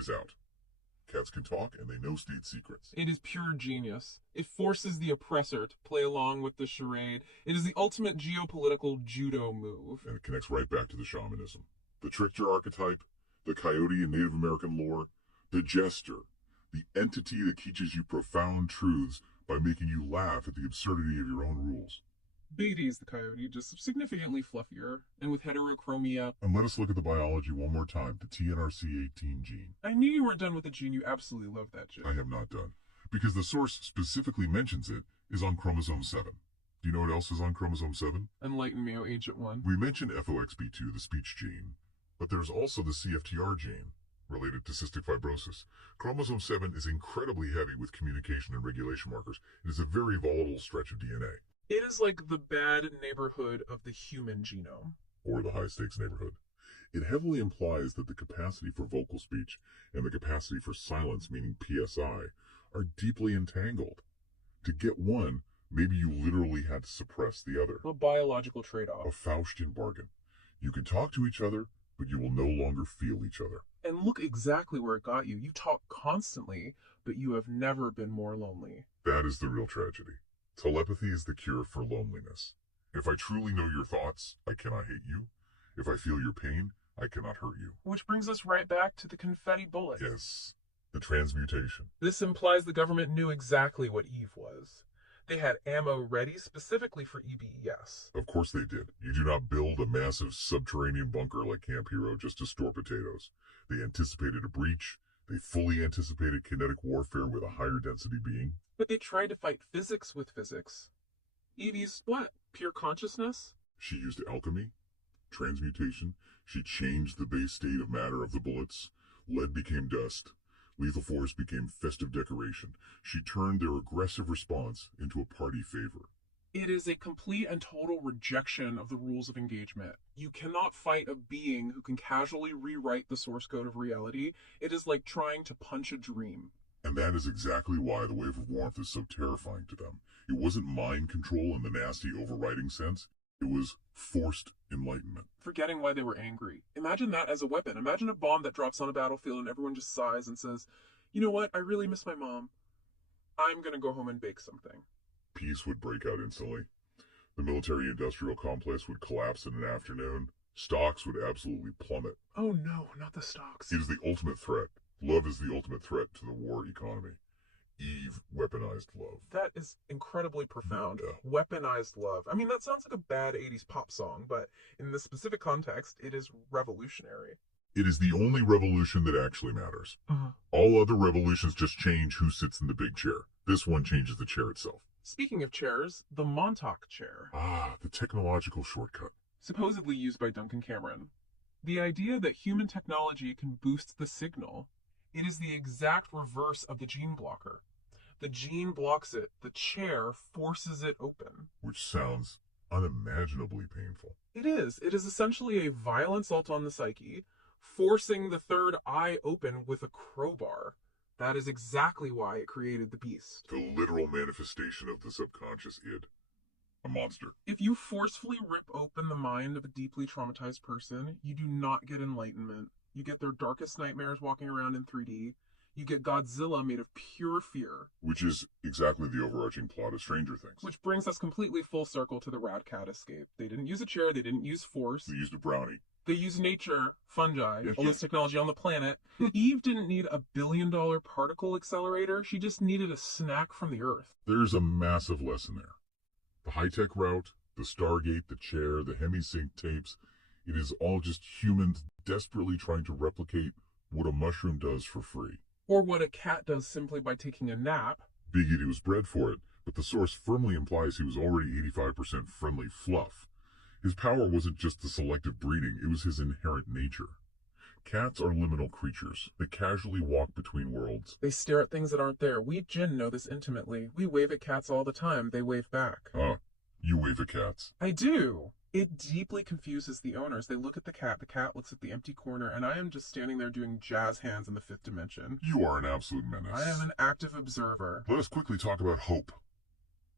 is out. Cats can talk, and they know state secrets. It is pure genius. It forces the oppressor to play along with the charade. It is the ultimate geopolitical judo move. And it connects right back to the shamanism. The trickster archetype, the coyote in Native American lore, the jester, the entity that teaches you profound truths by making you laugh at the absurdity of your own rules. Beatty is the coyote, just significantly fluffier, and with heterochromia. And let us look at the biology one more time, the TNRC18 gene. I knew you weren't done with the gene. You absolutely love that gene. I have not done, because the source specifically mentions it is on chromosome 7. Do you know what else is on chromosome 7? Enlighten me, O Ancient One. We mentioned FOXP2, the speech gene, but there's also the CFTR gene, related to cystic fibrosis. Chromosome 7 is incredibly heavy with communication and regulation markers. It is a very volatile stretch of DNA. It is like the bad neighborhood of the human genome. Or the high-stakes neighborhood. It heavily implies that the capacity for vocal speech and the capacity for silence, meaning PSI, are deeply entangled. To get one, maybe you literally had to suppress the other. A biological trade-off. A Faustian bargain. You can talk to each other, but you will no longer feel each other. And look exactly where it got you. You talk constantly, but you have never been more lonely. That is the real tragedy. Telepathy is the cure for loneliness. If I truly know your thoughts, I cannot hate you. If I feel your pain, I cannot hurt you. Which brings us right back to the confetti bullet. Yes, the transmutation. This implies the government knew exactly what Eve was. They had ammo ready specifically for EBES. Of course they did. You do not build a massive subterranean bunker like Camp Hero just to store potatoes. They anticipated a breach. They fully anticipated kinetic warfare with a higher density being. But they tried to fight physics with physics. Evie's what? Pure consciousness? She used alchemy, transmutation. She changed the base state of matter of the bullets. Lead became dust. Lethal force became festive decoration. She turned their aggressive response into a party favor. It is a complete and total rejection of the rules of engagement. You cannot fight a being who can casually rewrite the source code of reality. It is like trying to punch a dream. And that is exactly why the wave of warmth is so terrifying to them. It wasn't mind control in the nasty overriding sense. It was forced enlightenment. Forgetting why they were angry. Imagine that as a weapon. Imagine a bomb that drops on a battlefield and everyone just sighs and says, you know what, I really miss my mom. I'm gonna go home and bake something. Peace would break out instantly. The military-industrial complex would collapse in an afternoon. Stocks would absolutely plummet. Oh no, not the stocks. It is the ultimate threat. Love is the ultimate threat to the war economy. Eve weaponized love. That is incredibly profound. Yeah. Weaponized love. I mean, that sounds like a bad 80s pop song, but in this specific context, it is revolutionary. It is the only revolution that actually matters. All other revolutions just change who sits in the big chair. This one changes the chair itself. Speaking of chairs, the Montauk Chair. Ah, the technological shortcut. Supposedly used by Duncan Cameron. The idea that human technology can boost the signal. It is the exact reverse of the gene blocker. The gene blocks it. The chair forces it open. Which sounds unimaginably painful. It is. It is essentially a violent assault on the psyche, forcing the third eye open with a crowbar. That is exactly why it created the beast. The literal manifestation of the subconscious id. A monster. If you forcefully rip open the mind of a deeply traumatized person, you do not get enlightenment. You get their darkest nightmares walking around in 3D. You get Godzilla made of pure fear. Which is exactly the overarching plot of Stranger Things. Which brings us completely full circle to the Rat Cat escape. They didn't use a chair, they didn't use force. They used a brownie. They used nature, fungi, Yes, all this technology on the planet. Eve didn't need a billion-dollar particle accelerator, she just needed a snack from the Earth. There's a massive lesson there. The high-tech route, the Stargate, the chair, the hemisync tapes, it is all just humans desperately trying to replicate what a mushroom does for free. Or what a cat does simply by taking a nap. Big Edie was bred for it, but the source firmly implies he was already 85% friendly fluff. His power wasn't just the selective breeding, it was his inherent nature. Cats are liminal creatures. They casually walk between worlds. They stare at things that aren't there. We Jinn know this intimately. We wave at cats all the time. They wave back. You wave at cats. I do. It deeply confuses the owners. They look at the cat looks at the empty corner, and I am just standing there doing jazz hands in the fifth dimension. You are an absolute menace. I am an active observer. Let us quickly talk about Hope,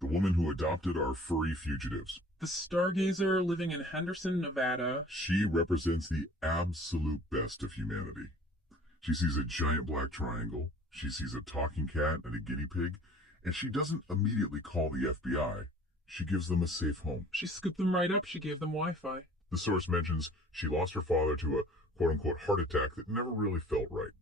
the woman who adopted our furry fugitives. The stargazer living in Henderson, Nevada. She represents the absolute best of humanity. She sees a giant black triangle, she sees a talking cat and a guinea pig, and she doesn't immediately call the FBI. She gives them a safe home. She scooped them right up. She gave them Wi-Fi. The source mentions she lost her father to a quote-unquote heart attack that never really felt right.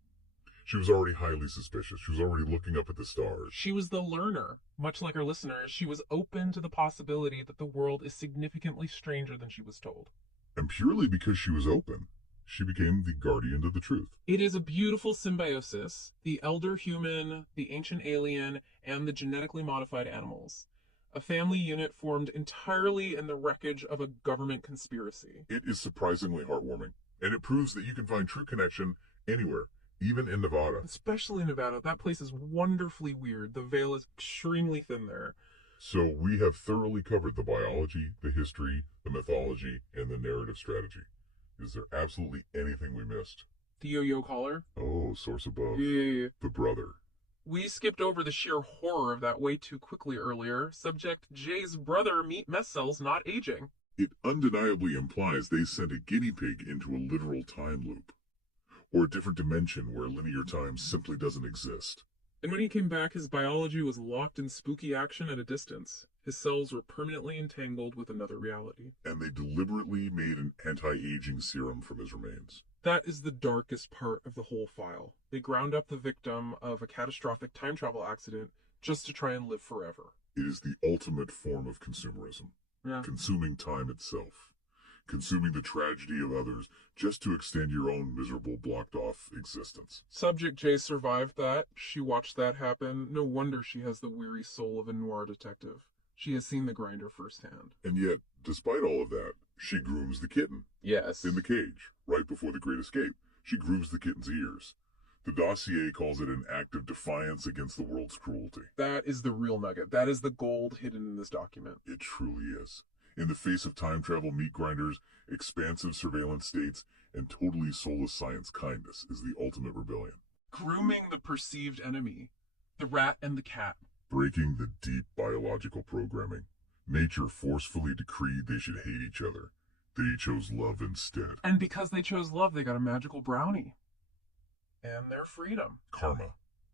She was already highly suspicious. She was already looking up at the stars. She was the learner. Much like her listeners, she was open to the possibility that the world is significantly stranger than she was told. And purely because she was open, she became the guardian of the truth. It is a beautiful symbiosis, the elder human, the ancient alien, and the genetically modified animals. A family unit formed entirely in the wreckage of a government conspiracy. It is surprisingly heartwarming, and it proves that you can find true connection anywhere, even in Nevada. Especially Nevada. That place is wonderfully weird. The veil is extremely thin there. So we have thoroughly covered the biology, the history, the mythology, and the narrative strategy. Is there absolutely anything we missed? The yo-yo collar? Oh, source above. Yeah. The brother. We skipped over the sheer horror of that way too quickly earlier. Subject Jay's brother meet mess cells not aging. It undeniably implies they sent a guinea pig into a literal time loop, or a different dimension where linear time simply doesn't exist. And when he came back, his biology was locked in spooky action at a distance. His cells were permanently entangled with another reality. And they deliberately made an anti-aging serum from his remains. That is the darkest part of the whole file. They ground up the victim of a catastrophic time travel accident just to try and live forever. It is the ultimate form of consumerism. Yeah. Consuming time itself. Consuming the tragedy of others just to extend your own miserable, blocked-off existence. Subject J survived that. She watched that happen. No wonder she has the weary soul of a noir detective. She has seen the grinder firsthand. And yet, despite all of that, she grooms the kitten. Yes. In the cage, right before the Great Escape. She grooves the kitten's ears. The dossier calls it an act of defiance against the world's cruelty. That is the real nugget. That is the gold hidden in this document. It truly is. In the face of time travel meat grinders, expansive surveillance states, and totally soulless science, kindness is the ultimate rebellion. Grooming the perceived enemy. The rat and the cat. Breaking the deep biological programming. Nature forcefully decreed they should hate each other. They chose love instead. And because they chose love, they got a magical brownie. And their freedom. Karma.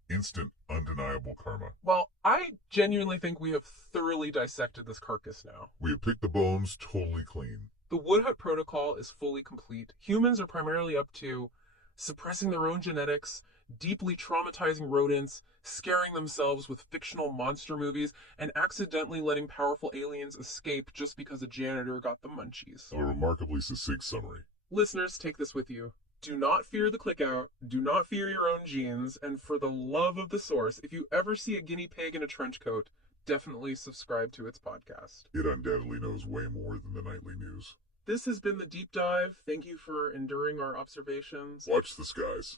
Instant, undeniable karma. Well, I genuinely think we have thoroughly dissected this carcass now. We have picked the bones totally clean. The Woodhut protocol is fully complete. Humans are primarily up to suppressing their own genetics, deeply traumatizing rodents, scaring themselves with fictional monster movies, and accidentally letting powerful aliens escape just because a janitor got the munchies. A remarkably succinct summary. Listeners, take this with you. Do not fear the click out, do not fear your own genes, and for the love of the source, if you ever see a guinea pig in a trench coat, definitely subscribe to its podcast. It undoubtedly knows way more than the nightly news. This has been the deep dive. Thank you for enduring our observations. Watch the skies.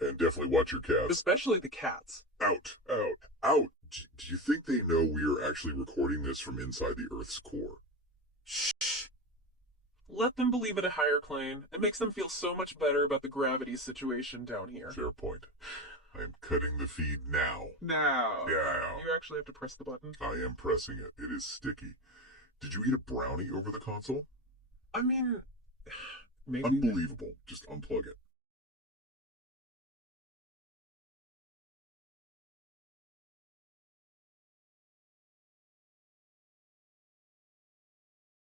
And definitely watch your cats. Especially the cats. Out, out, out. Do you think they know we are actually recording this from inside the Earth's core? Shh. Let them believe it a higher plane. It makes them feel so much better about the gravity situation down here. Fair point. I am cutting the feed now. Now. Now. You actually have to press the button? I am pressing it. It is sticky. Did you eat a brownie over the console? I mean, maybe. Unbelievable. Just unplug it.